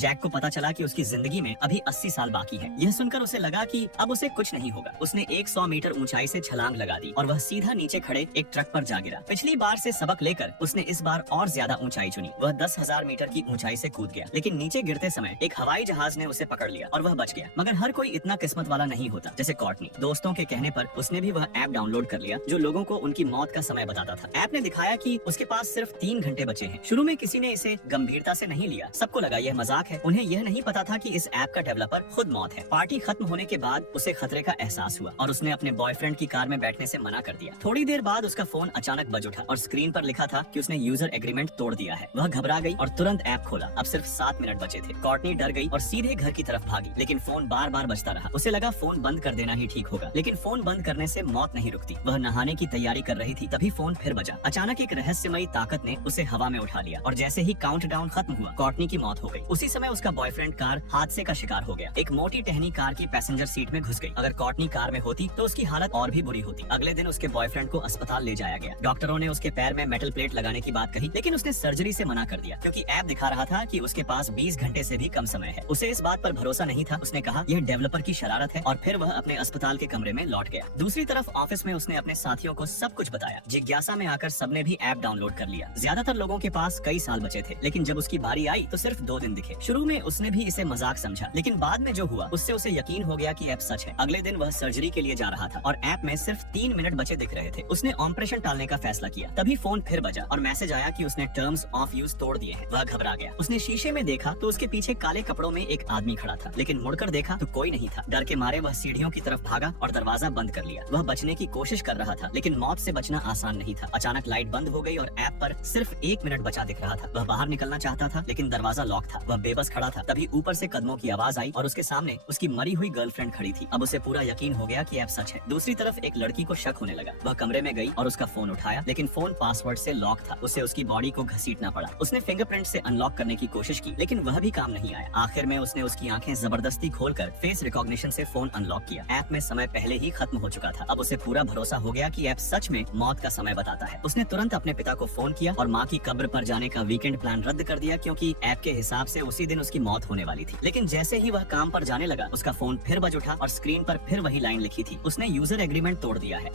Jack को पता चला कि उसकी जिंदगी में अभी 80 साल बाकी है। यह सुनकर उसे लगा कि अब उसे कुछ नहीं होगा। उसने 100 मीटर ऊंचाई से छलांग लगा दी और वह सीधा नीचे खड़े एक ट्रक पर जा गिरा। पिछली बार से सबक लेकर उसने इस बार और ज्यादा ऊंचाई चुनी। वह 10,000 मीटर की ऊंचाई से कूद गया, लेकिन नीचे गिरते समय एक हवाई जहाज ने उसे पकड़ लिया और वह बच गया। मगर हर कोई इतना किस्मत वाला नहीं होता जैसे कॉर्टनी। दोस्तों के कहने पर उसने भी वह ऐप डाउनलोड कर लिया जो लोगों को उनकी मौत का समय बताता था। ऐप ने दिखाया कि उसके पास सिर्फ 3 घंटे बचे हैं। शुरू में किसी ने इसे गंभीरता से नहीं लिया, सबको लगा यह मजाक है। उन्हें यह नहीं पता था कि इस ऐप का डेवलपर खुद मौत है। पार्टी खत्म होने के बाद उसे खतरे का एहसास हुआ और उसने अपने बॉयफ्रेंड की कार में बैठने से मना कर दिया। थोड़ी देर बाद उसका फोन अचानक बज उठा और स्क्रीन पर लिखा था कि उसने यूजर एग्रीमेंट तोड़ दिया है। वह घबरा गई और तुरंत ऐप खोला। अब सिर्फ 7 मिनट बचे थे। कॉर्टनी डर गई और सीधे घर की तरफ भागी, लेकिन फोन बार बार बजता रहा। उसे लगा फोन बंद कर देना ही ठीक होगा, लेकिन फोन बंद करने से मौत नहीं रुकती। वह नहाने की तैयारी कर रही थी, तभी फोन फिर बजा। अचानक एक रहस्यमयी ताकत ने उसे हवा में उठा लिया और जैसे ही काउंटडाउन खत्म हुआ, कॉर्टनी की मौत हो गई। उसी समय उसका बॉयफ्रेंड कार हादसे का शिकार हो गया। एक मोटी टहनी कार की पैसेंजर सीट में घुस गई। अगर कॉर्टनी कार में होती तो उसकी हालत और भी बुरी होती। अगले दिन उसके बॉयफ्रेंड को अस्पताल ले जाया गया। डॉक्टरों ने उसके पैर में मेटल प्लेट लगाने की बात कही, लेकिन उसने सर्जरी से मना कर दिया क्योंकि ऐप दिखा रहा था कि उसके पास 20 घंटे से भी कम समय है। उसे इस बात पर भरोसा नहीं था। उसने कहा यह डेवलपर की शरारत है और फिर वह अपने अस्पताल के कमरे में लौट गया। दूसरी तरफ ऑफिस में उसने अपने साथियों को सब कुछ बताया। जिज्ञासा में आकर सबने भी ऐप डाउनलोड कर लिया। ज्यादातर लोगों के पास कई साल बचे थे, लेकिन जब उसकी बारी आई तो सिर्फ 2 दिन दिखे। शुरू में उसने भी इसे मजाक समझा, लेकिन बाद में जो हुआ उससे उसे यकीन हो गया कि ऐप सच है। अगले दिन वह सर्जरी के लिए जा रहा था और ऐप में सिर्फ 3 मिनट बचे दिख रहे थे। उसने ऑपरेशन टालने का फैसला किया। तभी फोन फिर बजा और मैसेज आया कि उसने टर्म्स ऑफ यूज तोड़ दिए हैं। वह घबरा गया। उसने शीशे में देखा तो उसके पीछे काले कपड़ों में एक आदमी खड़ा था, लेकिन मुड़कर देखा तो कोई नहीं था। डर के मारे वह सीढ़ियों की तरफ भागा और दरवाजा बंद कर लिया। वह बचने की कोशिश कर रहा था, लेकिन मौत से बचना आसान नहीं था। अचानक लाइट बंद हो गई और ऐप पर सिर्फ 1 मिनट बचा दिख रहा था। वह बाहर निकलना चाहता था, लेकिन दरवाजा लॉक था। वह बेबस खड़ा था। तभी ऊपर से कदमों की आवाज आई और उसके सामने उसकी मरी हुई गर्लफ्रेंड खड़ी थी। अब उसे पूरा यकीन हो गया कि ऐप सच है। दूसरी तरफ एक लड़की को शक होने लगा। वह कमरे में गई और उसका फोन उठाया, लेकिन फोन पासवर्ड से लॉक था। उसे उसकी बॉडी को घसीटना पड़ा। उसने फिंगरप्रिंट से अनलॉक करने की कोशिश की, लेकिन वह भी काम नहीं आया। आखिर में उसने उसकी आंखें जबरदस्ती खोलकर फेस रिकॉग्निशन से फोन अनलॉक किया। ऐप में समय पहले ही खत्म हो चुका था। अब उसे पूरा भरोसा हो गया कि ऐप सच में मौत का समय बताता है। उसने तुरंत अपने पिता को फोन किया और माँ की कब्र पर जाने का वीकेंड प्लान रद्द कर दिया, क्योंकि ऐप के हिसाब से उसी दिन उसकी मौत होने वाली थी। लेकिन जैसे ही वह काम पर जाने लगा, उसका फोन फिर बज उठा और स्क्रीन पर फिर वही लाइन लिखी थी, उसने यूजर एग्रीमेंट तोड़ दिया है।